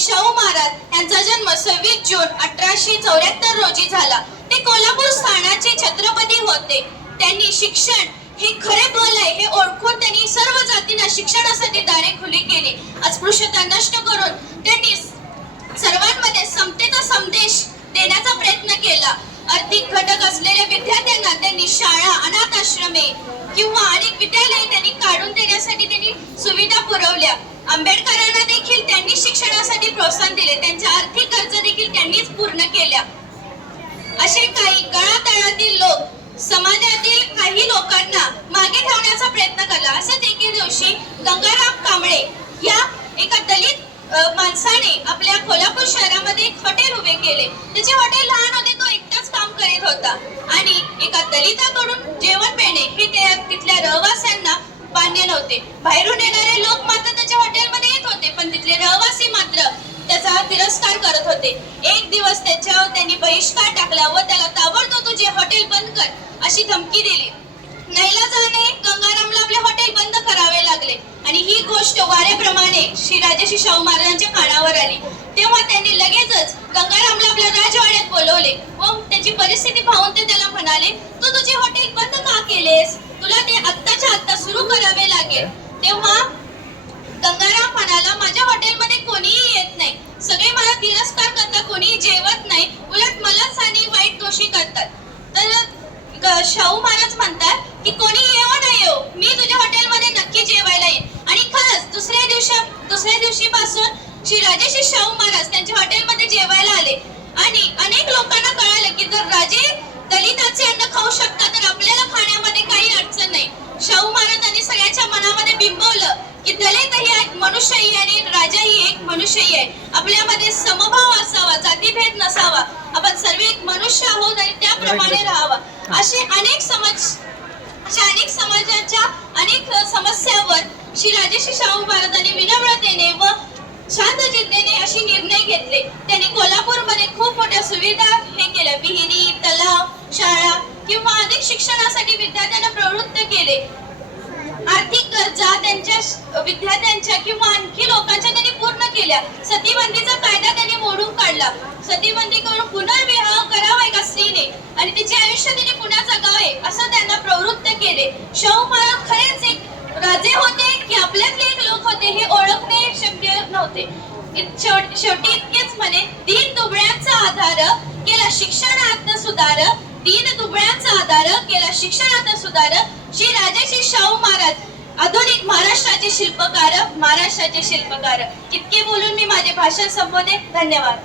शाहू महाराज यांचा जन्म सव्वीस जून अठराशे चौऱ्याहत्तर रोजी झाला. ते कोल्हापूर स्थानाचे छत्रपती होते. त्यांनी शिक्षण हे खरे बल आहे हे ओळखून त्यांनी सर्व जातींना शिक्षणासाठी दारे खुली केली. अस्पृश्यता नष्ट करून त्यांनी सर्वांमध्ये समतेचा संदेश देण्याचा प्रयत्न केला. आर्थिक घटक असलेल्या विद्यार्थ्यांना त्यांनी शाळा अनाथ आश्रमे किंवा अनेक विद्यालये त्यांनी काढून देण्यासाठी त्यांनी सुविधा पुरवल्या. आंबेडकरांना देखील त्यांनी शिक्षणासाठी प्रोत्साहन दिले. त्यांच्या आर्थिक गरजा देखील त्यांनीच पूर्ण केल्या. असे काही गळातळातील लोक समाजातील काही लोकांना मागे ठेवण्याचा प्रयत्न केला असं देखील जोशी गंगाराम कांबळे या एका दलित माणसाने आपल्या कोल्हापूर शहरामध्ये एक हॉटेल उभे केले. त्याचे हॉटेल लहान होते तो एकटाच काम करीत होता. आणि एका दलिताकडून जेवण मिळणे हे त्या तिथल्या रहिवाशांना मान्य नव्हते. बाहेरून येणार लोक मात्र त्याच्या हॉटेलमध्ये येत होते पण तिथले रहिवासी मात्र त्याचा तिरस्कार करत होते. एक दिवस त्याच्यावर त्यांनी बहिष्कार टाकला व त्याला ताबडतोब तुझे हॉटेल बंद कर अशी धमकी दिली. नैलाजाने गंगारामला आपले हॉटेल बंद करावे लागले आणि ही गोष्ट वाऱ्याप्रमाणे श्री राजश्री शाहू महाराजांच्या कानावर आली. तेव्हा त्यांनी लगेचच गंगारामला आपल्या राजवाड्यात बोलवले व त्याची परिस्थिती पाहून ते त्याला म्हणाले तू तुझे हॉटेल बंद का केलेस? तुला ते आत्ताच्या आत्ता सुरू करावे लागेल. तेव्हा शाहू महाराज म्हणतात की कोणी येऊ नाही येऊ मी तुझ्या हॉटेलमध्ये नक्की जेवायला येईन. आणि खरंच दुसऱ्या दिवशी दुसऱ्या दिवशीपासून श्री राजेश्री शाहू महाराज त्यांच्या हॉटेलमध्ये जेवायला आले. आणि अनेक लोकांना कळालं की जर राजे दलिताचे अन्न खाऊ शकतात तर आपल्याला खाण्यामध्ये काही अडचण नाही. शाहू महाराजांनी सगळ्याच्या मनामध्ये बिंबवलं की दलित ही एक मनुष्यही आणि राजा ही एक मनुष्यही आहे. आपल्यामध्ये समभाव असावा जातीभेद नसावा. आपण सर्व एक मनुष्य आहोत आणि त्याप्रमाणे राहावा. असे अनेक समज अशा अनेक समाजाच्या अनेक समस्यावर श्री शाहू महाराजांनी विनम्रतेने व शांत जिद्दीने असे निर्णय घेतले. त्यांनी कोल्हापूरमध्ये खूप मोठ्या सुविधा हे केल्या. विहिरी तलाव शाळा किंवा अधिक शिक्षणासाठी विद्यार्थ्यांना प्रवृत्त केले. आर्थिक गरजा त्यांच्या विद्यार्थ्यांच्या किंवा आणखी लोकांच्या त्यांनी पूर्ण केल्या. सतीबंदीचा कायदा त्यांनी मोडून काढला. सतीबंदी करून पुनर्विवाह करावा एका स्त्रीने आणि तिचे आयुष्य तिने पुन्हा जगावे असं त्यांना प्रवृत्त केले. शाहू महाराज खरेच एक राजे होते की आपल्यातले एक लोक होते हे ओळखणे शक्य नव्हते. शेवटी इतकेच म्हणे दीन दुबळ्यांचा आधार केला शिक्षणात सुधार दीन दुबळ्यांचा आधार केला शिक्षणात सुधार. श्री राजेश्री शाहू महाराज आधुनिक महाराष्ट्राचे शिल्पकार महाराष्ट्राचे शिल्पकार. इतके बोलून मी माझे भाषण संबोधे धन्यवाद.